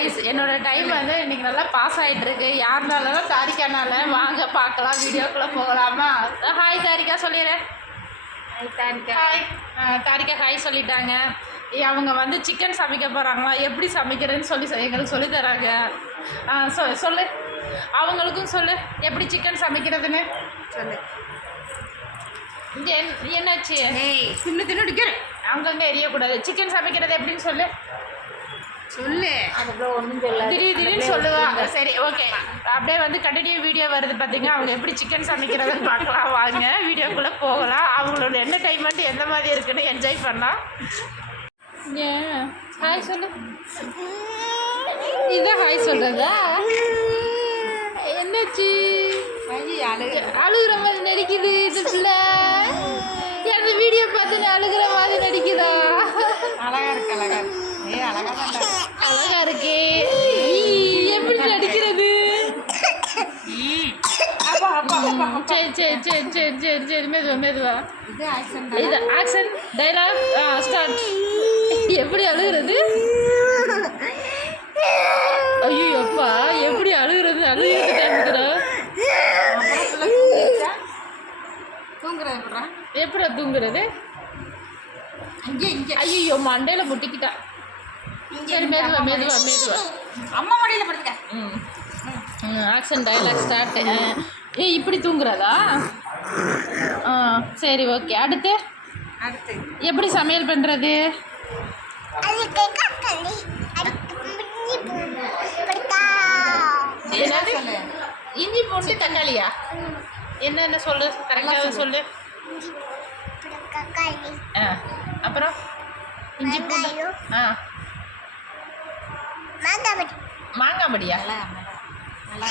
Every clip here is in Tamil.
கைஸ் என்னோட டைம் வந்து இன்னைக்கு நல்லா பாஸ் ஆகிட்டு இருக்கு யாருனாலும் தாரிக்கானால வாங்க பார்க்கலாம் வீடியோக்குள்ளே போகலாமா? ஹாய் தாரிகா சொல்லிடுறேன் ஹாய் தாரிகா. ஹாய் சொல்லிட்டாங்க. ஏ, அவங்க வந்து சிக்கன் சமைக்க போகிறாங்களா எப்படி சமைக்கிறதுன்னு சொல்லி எங்களுக்கு சொல்லித் தராங்க. ஆ, சொ சொல்லு. அவங்களுக்கும் சொல்லு எப்படி சிக்கன் சமைக்கிறதுன்னு. சொல்லு. என்னாச்சு? தின்னு தின்னு அடிக்கிறேன். அங்கங்கே எரியக்கூடாது. சிக்கன் சமைக்கிறது எப்படின்னு சொல்லு. சொல்லு. ஒன்றும் திடீர் திடீர்னு சொல்லுவாங்க சரி ஓகே அப்படியே வந்து கண்டினியூ வீடியோ வருது பார்த்தீங்க அவங்க எப்படி சிக்கன் சமைக்கிறதுன்னு பார்க்கலாம். வாங்க வீடியோக்குள்ளே போகலாம். அவங்களோட என்டர்டைன்மெண்ட் எந்த மாதிரி இருக்குன்னு என்ஜாய் பண்ணலாம். ஹாய் சொல்லு. இதான் ஹாய் சொல்கிறதா என்னாச்சு? அழுகுற மாதிரி நடிக்குது இந்த பிள்ளை. அந்த வீடியோ பார்த்து அழுகுற மாதிரி நடிக்குதா? அழகா இருக்கு அழகா இருக்கு. அழகா இருக்கே. ஈ, எப்படி நடிக்கிறது? அப்பா அப்பா அப்பா ம், சரி சரி சரி சரி சரி சரி மெதுவா மெதுவா. இது ஆக்ஷன் டைலாக் ஸ்டார்ட் எப்படி அழுகிறது? ஐயோ அப்பா எப்படி அழுகிறது? அழுகிறது தூங்குறது எப்படா? தூங்குறது? ஐயோ மண்டையில முட்டிக்கிட்டா. சரி மெதுவா மெதுவா மெதுவா. அம்மா மடியில் படுத்துக்க. ம். ஆக்ஷன் டைலாக் ஸ்டார்ட் ஏ இப்படி தூங்குறதா? ஆ சரி ஓகே அடுத்து? அடுத்து. எப்படி சமையல் பண்ணுறது என்னது? இஞ்சி பூண்டு தக்காளியா? என்னென்ன சொல்லு? கரெக்டாக சொல்லு. ஆ அப்புறம்? இஞ்சி பூண்டு. ஆ. மாங்காய் பொடியா? நல்லா நல்லா நல்லா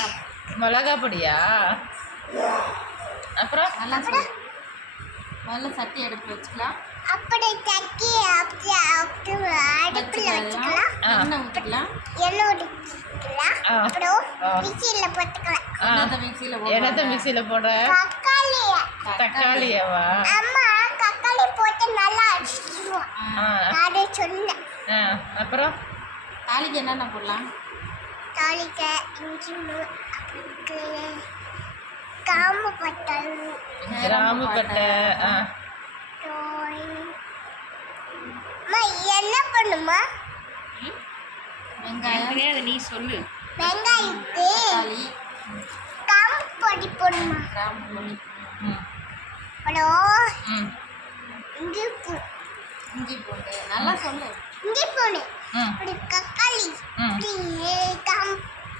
மிளகா பொடியா? அப்புறம்? முதல்ல சட்டி அடுப்பு வச்சுக்கலாம். அப்படி தக்கி அப்படி அப்படி அடுப்புல வச்சுக்கலாம். எண்ணெய் ஊற்றிக்கலாம் எண்ணெய் ஊற்றிக்கலாம். அப்புறம். மிக்சியில போட்டுக்கலாம். என்னத்தை மிக்சியில் என்னத்தை மிக்சியில் போடுற? தக்காளி தக்காளியாவா? அம்மா தக்காளி போட்டு நல்லா அடிச்சிடுவோம் அதை சொன்னேன். அப்புறம்? தாளிக்கு என்னென்ன போடலாம்? தாளிக்க இஞ்சி காம்பு பட்டல் கிராம்பு பட்டை. ஆ. அம்மா என்ன பண்ணுமா வெங்காயம். அதை நீ சொல்லு. வெங்காயத்து காம்பு பொடி போடுமா கிராம்பு பொடி. ம். அப்புறம் ம். இஞ்சி பூ. இஞ்சி பூண்டு. நல்லா சொல்லு. இஞ்சி பூண்டு. அப்படி தக்காளி. கம்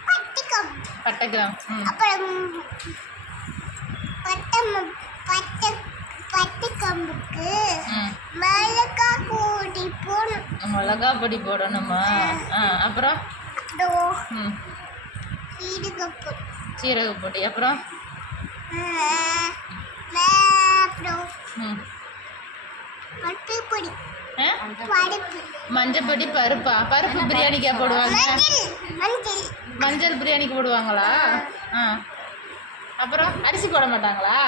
பட்டு கம் பட்டை கிராம் ம். அப்புறம் பட்டை ம- பட்டை பட்டு கம்புக்கு மிளகா கூடி போடணும்? மிளகா பொடி போடணுமா அப்புறம் அப்புறம் சீரகப்பொடி. சீரக பொடி அப்புறம் அப்புறம் ம் பட்டு பொடி ஆ? பருப்பு. மஞ்சள் பொடி பருப்பா பருப்பு பிரியாணிக்கா போடுவாங்க மஞ்சள். பிரியாணிக்கு போடுவாங்களா? ஆ. அப்புறம் அரிசி போட மாட்டாங்களா?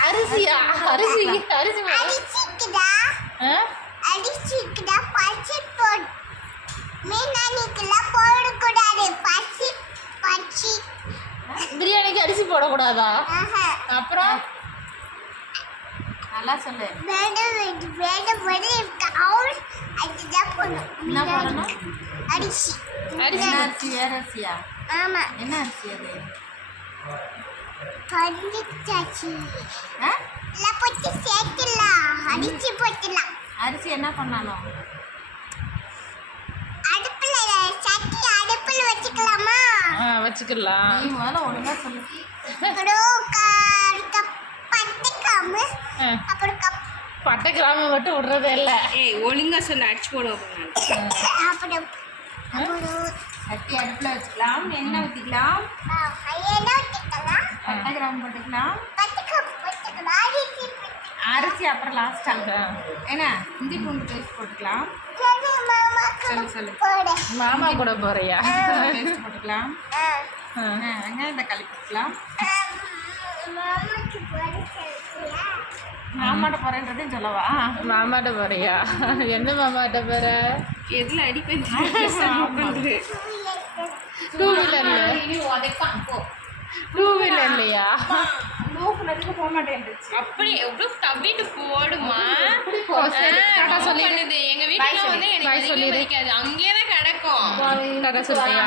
அரிசியா? அரிசி அரிசி பிரியாணிக்கு அரிசி போடக்கூடாதா? அப்புறம் நல்லா சொல்லு. அதுதான் போடணும். என்ன போடணும்? அரிசி அரிசி என்ன அரிசி? வேற அரிசியா? ஆமா. என்ன அரிசி அது? பஞ்சாச்சி ஆ? எல்லாம் போட்டு சேர்த்துலாம் அடிச்சு போட்டுலாம் அரிசி என்ன பண்ணணும் அடுப்புல சட்டி அடுப்புல வச்சுக்கலாமா? ஆ வச்சுக்கலாம். நீ முதல்ல சொல்லு. அப்புறம் க- க- பட்டைக்காமு ஆ, அப்புறம் கப். பட்டை கிராம மட்டும் விடுறதே இல்லை. ஏய் ஒழுங்கா சொல்லு அடிச்சு போடுவோம் அப்புறம் சட்டி அடுப்பில் வச்சுக்கலாம். எண்ணெய் ஊற்றிக்கலாம் ஆ, என்ன வச்சுக்கலாம் பட்டை கிராம்பு போட்டுக்கலாம். அரிசி அப்புறம் லாஸ்ட்டாக. என்ன? இஞ்சி பூண்டு பேஸ்ட் போட்டுக்கலாம். சொல்லு சொல்லு. மாமா கூட போறியா? பேஸ்ட் போட்டுக்கலாம். வெங்காயம் தக்காளி போட்டுக்கலாம் ஆ, மாமாக்கு போட சொல்றியா மாமாட்ட போகிறேன்றதையும் சொல்லவா? மாமாட்ட போறியா? எந்த மாமாட்ட போற? எதில் அடிப்பேன் டூ வீலர்ல போ டூ வீலர்லையா போக அப்படி எவ்வளோ தவிட்டு போடுமா? சொல்லி பண்ணுது. எங்க வீட்டுல வந்து எனக்கு. பிடிக்காது அங்கேயே தான் கிடக்கும். சொல்றியா?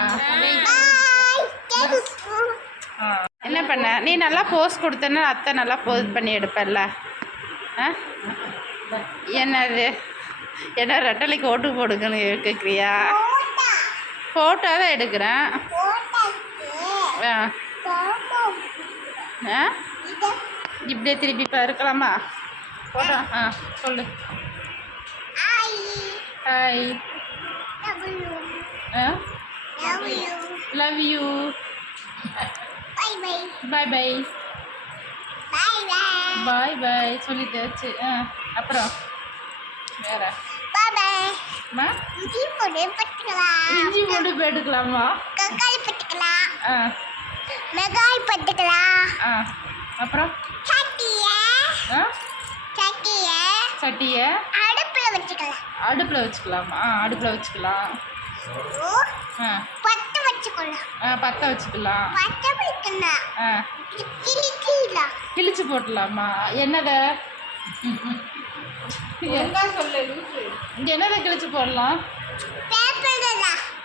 Bye. என்ன பண்ண? நீ நல்லா போஸ் கொடுத்தனா அத்தை நல்லா போஸ் பண்ணி எடுப்பல்ல. ஆ? என்னது? என்ன ரெட்டலைக்கு ஓட்டு போடுங்கன்னு கேட்குறியா ஃபோட்டோ தான் எடுக்கிறேன். ஆ. ஆ? இப்படியே திருப்பி இப்போ இருக்கலாமா? ஃபோட்டோ ஆ சொல்லு. Hi ah? Love you bye bye bye bye சொல்லிட்டாச்சு. ஆ அப்புறம்? வேற? இஞ்சி மூடு போட்டுக்கலாமா. ஆ. மெகாய் பட்டுக்கலாம். ஆ அப்புறம்? சட்டிய. சட்டிய. சட்டியை? அடுப்புல வச்சுக்கலாம். அடுப்பில் வச்சுக்கலாமா? அடுப்பில் வச்சுக்கலாம். ஆ. வச்சுக்கலாம். பற்ற வச்சுக்கலாம். பத்து கிளிக்கலாம் கிழிச்சு போட்டலாமா? என்னதை? சொல்லு என்னதை கிழிச்சு போடலாம்?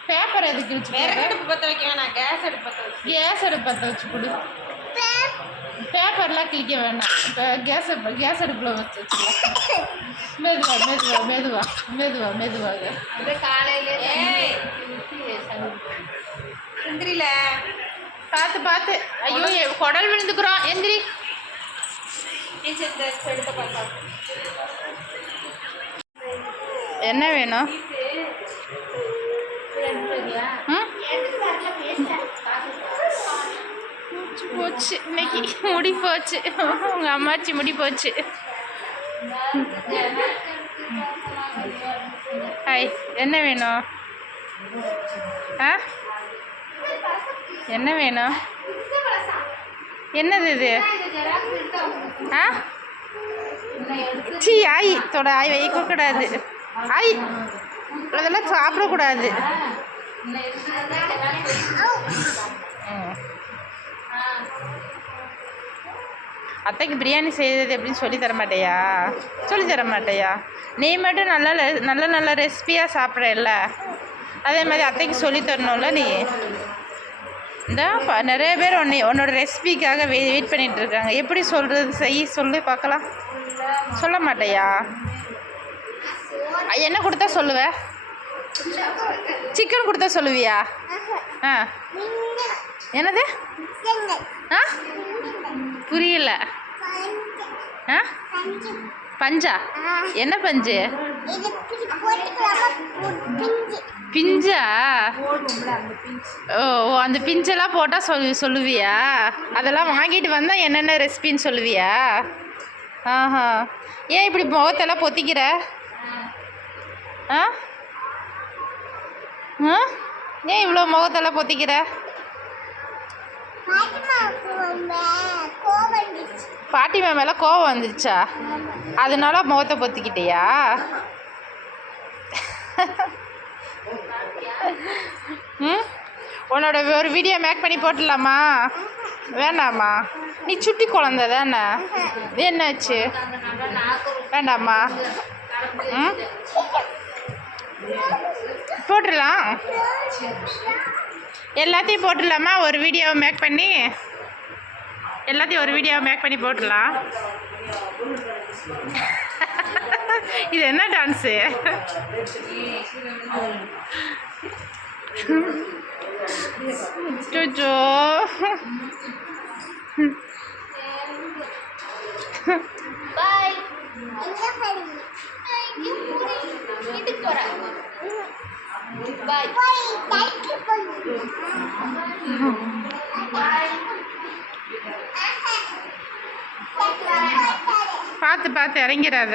பேப்பர் எது? கிழிச்சு விறகு அடுப்பு பற்ற வைக்க வேணாம் கேஸ் அடுப்பு பற்ற வச்சு. கேஸ் அடுப்பு பற்ற வச்சு கொடு. பேப்பர்லாம் கிழிக்க வேணாம். இப்போ கேஸ் அடுப்பு கேஸ் அடுப்பில் வச்சு வச்சுக்கலாம். மெதுவா மெதுவா மெதுவா மெதுவா மெதுவாக. காலையில ஏய் எந்திரில பார்த்து பார்த்து. ஐயோ குடல் விழுந்துக்கிறோம் எந்திரி. என்ன வேணும்? போச்சு, போச்சு. இன்னைக்கு முடி போச்சு. உங்க அம்மாச்சி முடி போச்சு. ஹாய் என்ன வேணும்? ஆ? என்ன வேணும்? என்னது இது? ஆ? சி ஆய் தொட ஆய் வைக்கக்கூடாது ஆய் அதெல்லாம் சாப்பிடக்கூடாது. அத்தைக்கு பிரியாணி செய்கிறது எப்படின்னு சொல்லி தர மாட்டேயா? சொல்லி தர மாட்டேயா? நீ மட்டும் நல்ல நல்ல நல்ல ரெசிபியாக சாப்பிட்றல்ல. அதே மாதிரி அத்தைக்கு சொல்லி தரணும்ல நீ? இந்த நிறைய பேர் உன்னை உன்னோட ரெசிபிக்காக வெ வெயிட் பண்ணிகிட்டு இருக்காங்க எப்படி சொல்கிறது செய் சொல்லு பார்க்கலாம். சொல்ல மாட்டேயா? என்ன கொடுத்தா சொல்லுவ? சிக்கன் கொடுத்தா சொல்லுவியா? ஆ. என்னது? ஆ? புரியல. ஆ? பஞ்சா? என்ன பஞ்சு? பிஞ்சா? ஓ ஓ, அந்த பிஞ்செல்லாம் போட்டால் சொல் சொல்லுவியா? அதெல்லாம் வாங்கிட்டு வந்தால் என்னென்ன ரெசிபின்னு சொல்லுவியா? ஆஹா. ஏன் இப்படி முகத்தெல்லாம் பொத்திக்கிற? ஆ? ஆ? ஏன் இவ்வளோ முகத்தெல்லாம் பொத்திக்கிற? பாட்டிமா மேலே கோவம் வந்துருச்சா? அதனால முகத்தை பொத்திக்கிட்டியா? ம்? உன்னோட ஒரு வீடியோ மேக் பண்ணி போட்டுடலாமா? வேண்டாமா? நீ சுட்டி குழந்த தானே? என்னாச்சு? வேண்டாமா? ம்? போட்டுடலாம். எல்லாத்தையும் போட்டுடலாமா? ஒரு வீடியோ மேக் பண்ணி? எல்லாத்தையும் ஒரு வீடியோ மேக் பண்ணி போட்டுடலாம். இது என்ன டான்ஸு ஜோஜோ பாய் எங்க போறீங்க வீட்டுக்கு போறேன் பாய் பாய் தைக்கு போய் பார்த்து பார்த்து இறங்கிடாத.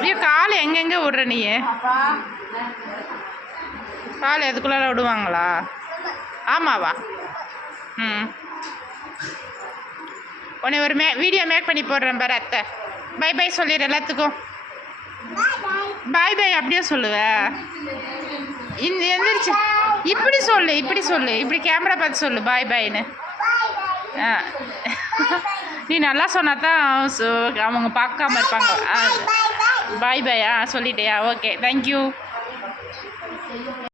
ஐயோ கால் எங்கெங்கே விடுற நீ கால் எதுக்குள்ளார விடுவாங்களா? ஆமாவா? ம். உன்னை ஒரு மே வீடியோ மேக் பண்ணி போடுறேன் பாரு அத்தை. பை பை சொல்லிடு எல்லாத்துக்கும். பாய் பாய் அப்படியே சொல்லுவ. இந்த எந்திரிச்சு. இப்படி சொல்லு இப்படி சொல்லு. இப்படி கேமரா பார்த்து சொல்லு. பாய் பாய்னு ஆ. நீ நல்லா சொன்னா தான் அவங்க பார்க்காம இருப்பாங்க. பாய் பாய் பாய் பாய் ஆ சொல்லிட்டியா ஓகே தேங்க்யூ